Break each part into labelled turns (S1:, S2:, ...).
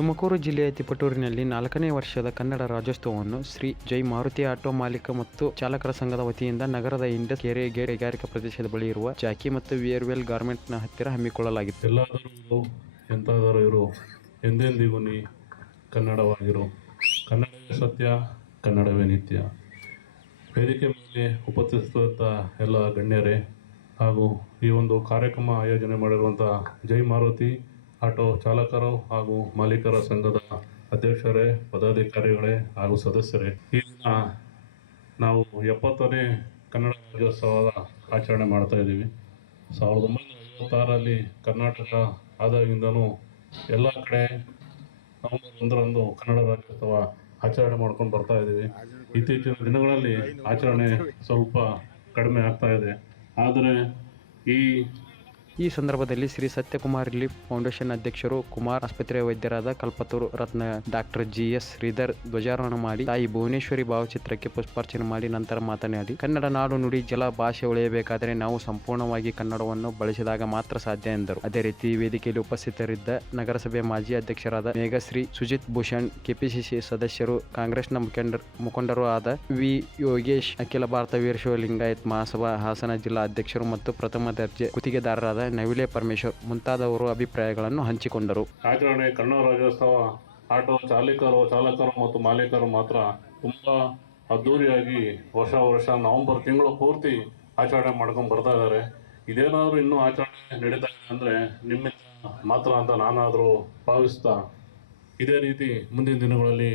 S1: ತುಮಕೂರು ಜಿಲ್ಲೆಯ ತಿಪಟೂರಿನಲ್ಲಿ ನಾಲ್ಕನೇ ವರ್ಷದ ಕನ್ನಡ ರಾಜ್ಯೋತ್ಸವವನ್ನು ಶ್ರೀ ಜೈ ಮಾರುತಿ ಆಟೋ ಮಾಲೀಕ ಮತ್ತು ಚಾಲಕರ ಸಂಘದ ವತಿಯಿಂದ ನಗರದ ಇಂಡಸ್ ಕೆರೆ ಕೈಗಾರಿಕಾ ಪ್ರದೇಶದ ಬಳಿ ಇರುವ ಜಾಕಿ ಮತ್ತು ವಿಯರ್ವೆಲ್ ಗಾರ್ಮೆಂಟ್ನ ಹತ್ತಿರ ಹಮ್ಮಿಕೊಳ್ಳಲಾಗಿತ್ತು.
S2: ಎಲ್ಲಾದರೂ ಎಂತಾದರೂ ಇರು, ಎಂದೆಂದಿಗೂ ನೀ ಕನ್ನಡವಾಗಿರು. ಕನ್ನಡವೇ ಸತ್ಯ, ಕನ್ನಡವೇ ನಿತ್ಯ. ವೇದಿಕೆ ಮೇಲೆ ಉಪಸ್ಥಿತ ಎಲ್ಲ ಗಣ್ಯರೇ ಹಾಗೂ ಈ ಒಂದು ಕಾರ್ಯಕ್ರಮ ಆಯೋಜನೆ ಮಾಡಿರುವಂತಹ ಜೈ ಮಾರುತಿ ಆಟೋ ಚಾಲಕರು ಹಾಗೂ ಮಾಲೀಕರ ಸಂಘದ ಅಧ್ಯಕ್ಷರೇ, ಪದಾಧಿಕಾರಿಗಳೇ ಹಾಗೂ ಸದಸ್ಯರೇ, ಈ ದಿನ ನಾವು ಎಪ್ಪತ್ತನೇ ಕನ್ನಡ ರಾಜ್ಯೋತ್ಸವದ ಆಚರಣೆ ಮಾಡ್ತಾ ಇದ್ದೀವಿ. ಸಾವಿರದ ಒಂಬೈನೂರ ಐವತ್ತಾರರಲ್ಲಿ ಕರ್ನಾಟಕ ಆದಾಗಿಂದನೂ ಎಲ್ಲ ಕಡೆ ನವೆಂಬರ್ ಒಂದರಂದು ಕನ್ನಡ ರಾಜ್ಯೋತ್ಸವ ಆಚರಣೆ ಮಾಡ್ಕೊಂಡು ಬರ್ತಾ ಇದ್ದೀವಿ. ಇತ್ತೀಚಿನ ದಿನಗಳಲ್ಲಿ ಆಚರಣೆ ಸ್ವಲ್ಪ ಕಡಿಮೆ ಆಗ್ತಾ ಇದೆ. ಆದರೆ ಈ
S1: ಈ ಸಂದರ್ಭದಲ್ಲಿ ಶ್ರೀ ಸತ್ಯಕುಮಾರ್ ರಿಲೀಫ್ ಫೌಂಡೇಶನ್ ಅಧ್ಯಕ್ಷರು ಕುಮಾರ್ ಆಸ್ಪತ್ರೆಯ ವೈದ್ಯರಾದ ಕಲ್ಪತೂರು ರತ್ನ ಡಾಕ್ಟರ್ ಜಿ ಎಸ್ ಶ್ರೀಧರ್ ಧ್ವಜಾರೋಹಣ ಮಾಡಿ, ತಾಯಿ ಭುವನೇಶ್ವರಿ ಭಾವಚಿತ್ರಕ್ಕೆ ಪುಷ್ಪಾರ್ಚನೆ ಮಾಡಿ ನಂತರ ಮಾತನಾಡಿ, ಕನ್ನಡ ನಾಡು ನುಡಿ ಜಲ ಭಾಷೆ ಉಳಿಯಬೇಕಾದರೆ ನಾವು ಸಂಪೂರ್ಣವಾಗಿ ಕನ್ನಡವನ್ನು ಬಳಸಿದಾಗ ಮಾತ್ರ ಸಾಧ್ಯ ಎಂದರು. ಅದೇ ರೀತಿ ವೇದಿಕೆಯಲ್ಲಿ ಉಪಸ್ಥಿತರಿದ್ದ ನಗರಸಭೆ ಮಾಜಿ ಅಧ್ಯಕ್ಷರಾದ ಮೇಘಶ್ರೀ ಸುಜಿತ್ ಭೂಷಣ್, ಕೆಪಿಸಿಸಿ ಸದಸ್ಯರು, ಕಾಂಗ್ರೆಸ್ನ ಮುಖಂಡರು ಮುಖಂಡರು ಆದ ವಿ ಯೋಗೇಶ್, ಅಖಿಲ ಭಾರತ ವೀರಶೈವ ಲಿಂಗಾಯತ್ ಮಹಾಸಭಾ ಹಾಸನ ಜಿಲ್ಲಾ ಅಧ್ಯಕ್ಷರು ಮತ್ತು ಪ್ರಥಮ ದರ್ಜೆ ಗುತ್ತಿಗೆದಾರರಾದ ನವಿಲೆ ಪರಮೇಶ್ವರ್ ಮುಂತಾದವರು ಅಭಿಪ್ರಾಯಗಳನ್ನು ಹಂಚಿಕೊಂಡರು.
S2: ಆಚರಣೆ ಕನ್ನಡ ರಾಜ್ಯೋತ್ಸವ ಆಟೋ ಚಾಲಕರು ಚಾಲಕರು ಮತ್ತು ಮಾಲೀಕರು ಮಾತ್ರ ತುಂಬ ಅದ್ಧೂರಿಯಾಗಿ ವರ್ಷ ವರ್ಷ ನವೆಂಬರ್ ತಿಂಗಳು ಪೂರ್ತಿ ಆಚರಣೆ ಮಾಡ್ಕೊಂಡು ಬರ್ತಾ ಇದ್ದಾರೆ. ಇದೇನಾದರೂ ಇನ್ನೂ ಆಚರಣೆ ನಡೀತಾ ಇದೆ ಅಂದರೆ ನಿಮ್ಮಿಂದ ಮಾತ್ರ ಅಂತ ನಾನಾದರೂ ಭಾವಿಸ್ತಾ ಇದೇ ರೀತಿ ಮುಂದಿನ ದಿನಗಳಲ್ಲಿ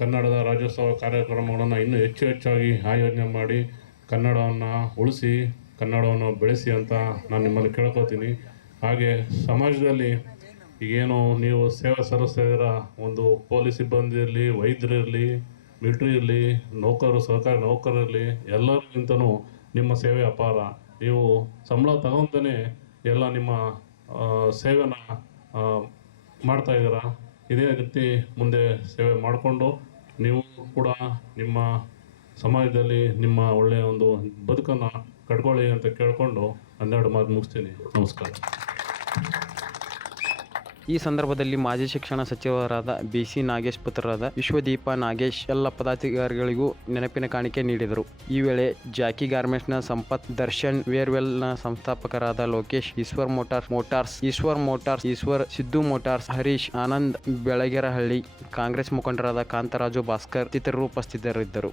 S2: ಕನ್ನಡದ ರಾಜ್ಯೋತ್ಸವ ಕಾರ್ಯಕ್ರಮಗಳನ್ನು ಇನ್ನೂ ಹೆಚ್ಚು ಹೆಚ್ಚಾಗಿ ಆಯೋಜನೆ ಮಾಡಿ ಕನ್ನಡವನ್ನು ಉಳಿಸಿ ಕನ್ನಡವನ್ನು ಬೆಳೆಸಿ ಅಂತ ನಾನು ನಿಮ್ಮಲ್ಲಿ ಕೇಳ್ಕೊತೀನಿ. ಹಾಗೆ ಸಮಾಜದಲ್ಲಿ ಈಗೇನು ನೀವು ಸೇವೆ ಸಲ್ಲಿಸ್ತಾ ಇದ್ದೀರ ಒಂದು ಪೊಲೀಸ್ ಸಿಬ್ಬಂದಿ ಇರಲಿ ವೈದ್ಯರಿರಲಿ ಮಿಲ್ಟ್ರಿ ಇರಲಿ, ನೌಕರರು, ಸರ್ಕಾರಿ ನೌಕರರಿರಲಿ ಎಲ್ಲರಿಗಿಂತನೂ ನಿಮ್ಮ ಸೇವೆ ಅಪಾರ. ನೀವು ಸಂಬಳ ತಗೊಂತಾನೆ ಎಲ್ಲ ನಿಮ್ಮ ಸೇವೆನ ಮಾಡ್ತಾ ಇದೇ ರೀತಿ ಮುಂದೆ ಸೇವೆ ಮಾಡಿಕೊಂಡು ನೀವು ಕೂಡ ನಿಮ್ಮ ಸಮಾಜದಲ್ಲಿ ನಿಮ್ಮ ಒಳ್ಳೆಯ ಒಂದು ಬದುಕನ್ನು ಕಟ್ಕೊಳ್ಳಿ ಅಂತ ಕೇಳಿಕೊಂಡು ಹನ್ನೆರಡು ಮಾತು ಮುಗಿಸ್ತೀನಿ. ನಮಸ್ಕಾರ.
S1: ಈ ಸಂದರ್ಭದಲ್ಲಿ ಮಾಜಿ ಶಿಕ್ಷಣ ಸಚಿವರಾದ ಬಿ ಸಿ ನಾಗೇಶ್ ಪುತ್ರರಾದ ವಿಶ್ವದೀಪ ನಾಗೇಶ್ ಎಲ್ಲ ಪದಾಧಿಕಾರಿಗಳಿಗೂ ನೆನಪಿನ ಕಾಣಿಕೆ ನೀಡಿದರು. ಈ ವೇಳೆ ಜಾಕಿ ಗಾರ್ಮೆಂಟ್ಸ್ನ ಸಂಪತ್ ದರ್ಶನ್, ವೇರ್ವೆಲ್ನ ಸಂಸ್ಥಾಪಕರಾದ Lokesh, Eshwar motors motors, Eshwar motors, Eshwar Siddu motors, Harish, Anand Belagerahalli, Congress ಮುಖಂಡರಾದ ಕಾಂತರಾಜು ಭಾಸ್ಕರ್, ಇತರರು ಉಪಸ್ಥಿತರಿದ್ದರು.